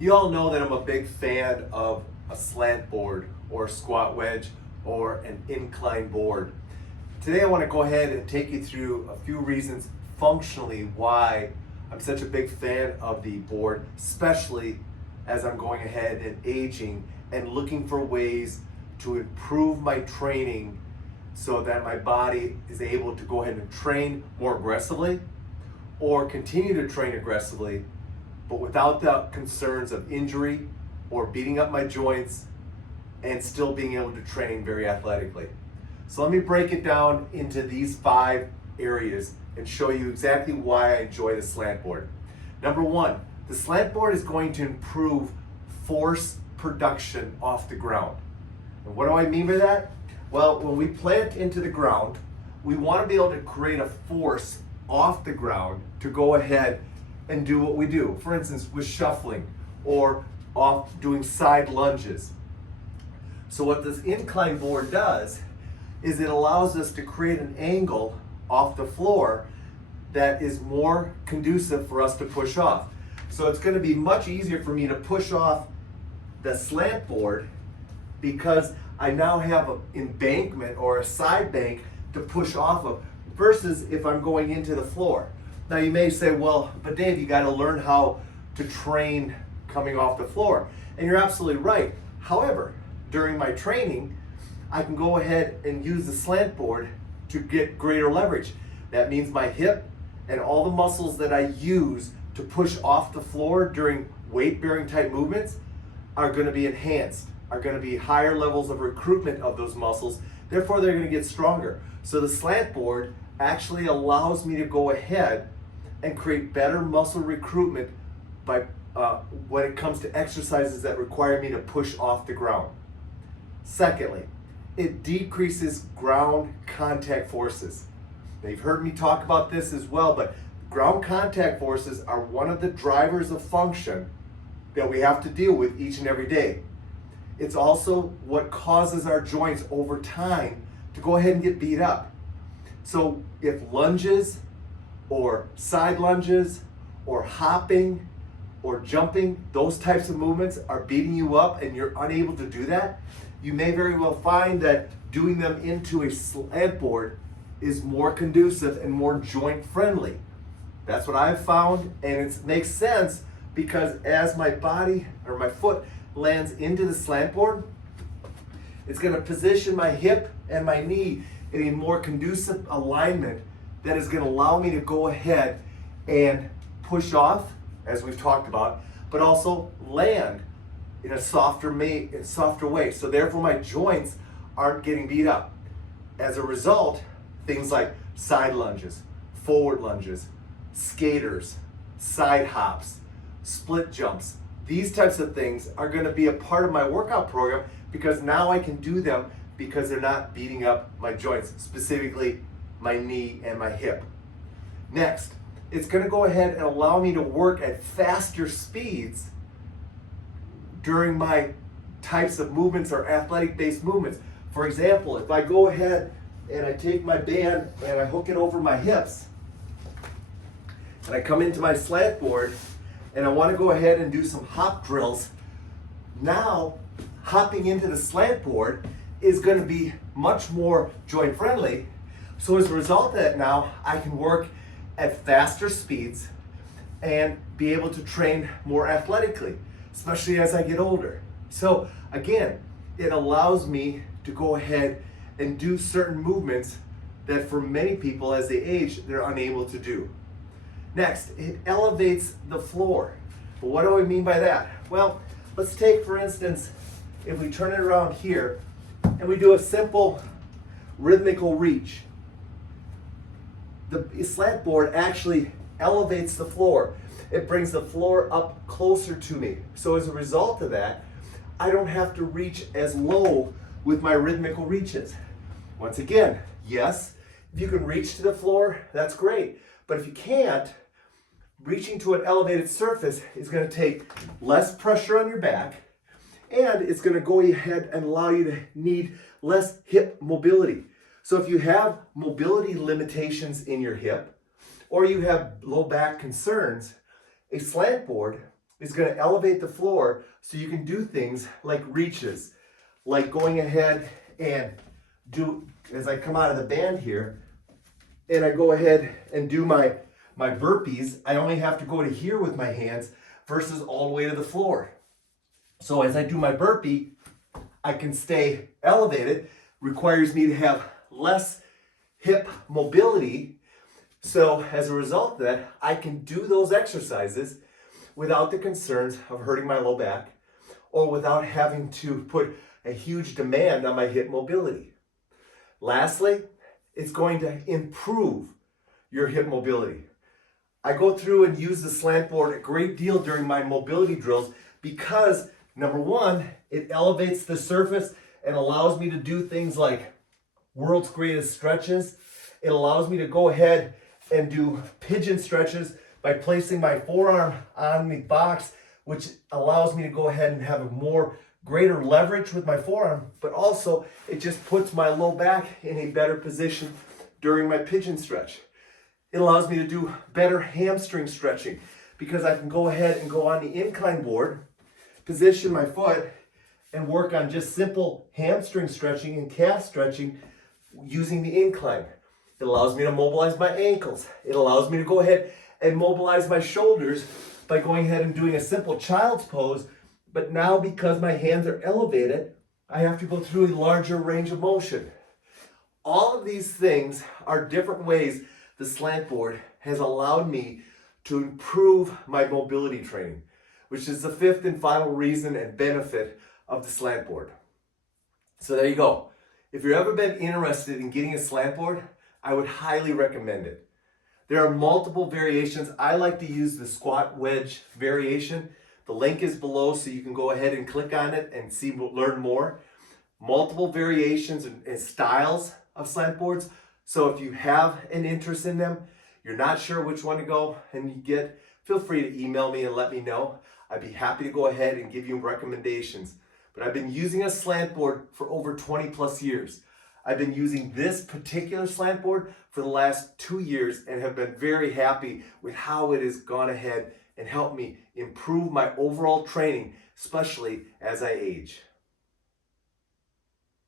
You all know that I'm a big fan of a slant board or a squat wedge or an incline board. Today I want to go ahead and take you through a few reasons functionally why I'm such a big fan of the board, especially as I'm going ahead and aging and looking for ways to improve my training so that my body is able to go ahead and train more aggressively or continue to train aggressively, but without the concerns of injury or beating up my joints and still being able to train very athletically. So let me break it down into these 5 areas and show you exactly why I enjoy the slant board. Number 1, the slant board is going to improve force production off the ground. And what do I mean by that? Well, when we plant into the ground, we want to be able to create a force off the ground to go ahead and do what we do. For instance, with shuffling or off doing side lunges. So what this incline board does is it allows us to create an angle off the floor that is more conducive for us to push off. So it's going to be much easier for me to push off the slant board because I now have an embankment or a side bank to push off of versus if I'm going into the floor. Now you may say, well, but Dave, you got to learn how to train coming off the floor. And you're absolutely right. However, during my training, I can go ahead and use the slant board to get greater leverage. That means my hip and all the muscles that I use to push off the floor during weight-bearing type movements are going to be enhanced, are going to be higher levels of recruitment of those muscles. Therefore, they're going to get stronger. So the slant board actually allows me to go ahead and create better muscle recruitment by when it comes to exercises that require me to push off the ground. Secondly, it decreases ground contact forces. Now you've heard me talk about this as well, but ground contact forces are one of the drivers of function that we have to deal with each and every day. It's also what causes our joints over time to go ahead and get beat up. So if lunges or side lunges or hopping or jumping, those types of movements are beating you up and you're unable to do that, you may very well find that doing them into a slant board is more conducive and more joint friendly. That's what I've found, and it makes sense because as my body or my foot lands into the slant board, it's going to position my hip and my knee in a more conducive alignment that is going to allow me to go ahead and push off, as we've talked about, but also land in a softer way. So therefore my joints aren't getting beat up. As a result, things like side lunges, forward lunges, skaters, side hops, split jumps, these types of things are going to be a part of my workout program because now I can do them because they're not beating up my joints, specifically my knee and my hip. Next, it's going to go ahead and allow me to work at faster speeds during my types of movements or athletic-based movements. For example, if I go ahead and I take my band and I hook it over my hips and I come into my slant board and I want to go ahead and do some hop drills, now hopping into the slant board is going to be much more joint friendly. So as a result of that, now I can work at faster speeds and be able to train more athletically, especially as I get older. So again, it allows me to go ahead and do certain movements that for many people as they age, they're unable to do. Next, it elevates the floor. Well, what do I mean by that? Well, let's take, for instance, if we turn it around here and we do a simple rhythmical reach. The slant board actually elevates the floor. It brings the floor up closer to me. So as a result of that, I don't have to reach as low with my rhythmical reaches. Once again, yes, if you can reach to the floor, that's great. But if you can't, reaching to an elevated surface is going to take less pressure on your back, and it's going to go ahead and allow you to need less hip mobility. So if you have mobility limitations in your hip, or you have low back concerns, a slant board is going to elevate the floor so you can do things like reaches, like going ahead and do, as I come out of the band here, and I go ahead and do my burpees, I only have to go to here with my hands versus all the way to the floor. So as I do my burpee, I can stay elevated, requires me to have less hip mobility. So as a result of that, I can do those exercises without the concerns of hurting my low back or without having to put a huge demand on my hip mobility. Lastly, it's going to improve your hip mobility. I go through and use the slant board a great deal during my mobility drills because, number one, it elevates the surface and allows me to do things like world's greatest stretches. It allows me to go ahead and do pigeon stretches by placing my forearm on the box, which allows me to go ahead and have a greater leverage with my forearm, but also it just puts my low back in a better position during my pigeon stretch. It allows me to do better hamstring stretching because I can go ahead and go on the incline board, position my foot, and work on just simple hamstring stretching and calf stretching using the incline. It allows me to mobilize my ankles. It allows me to go ahead and mobilize my shoulders by going ahead and doing a simple child's pose. But now because my hands are elevated, I have to go through a larger range of motion. All of these things are different ways the slant board has allowed me to improve my mobility training, which is the fifth and final reason and benefit of the slant board. So there you go. If you've ever been interested in getting a slant board, I would highly recommend it. There are multiple variations. I like to use the squat wedge variation. The link is below so you can go ahead and click on it and learn more. Multiple variations and styles of slant boards. So if you have an interest in them, you're not sure which one to go and you get, feel free to email me and let me know. I'd be happy to go ahead and give you recommendations. But I've been using a slant board for over 20 plus years. I've been using this particular slant board for the last 2 years and have been very happy with how it has gone ahead and helped me improve my overall training, especially as I age.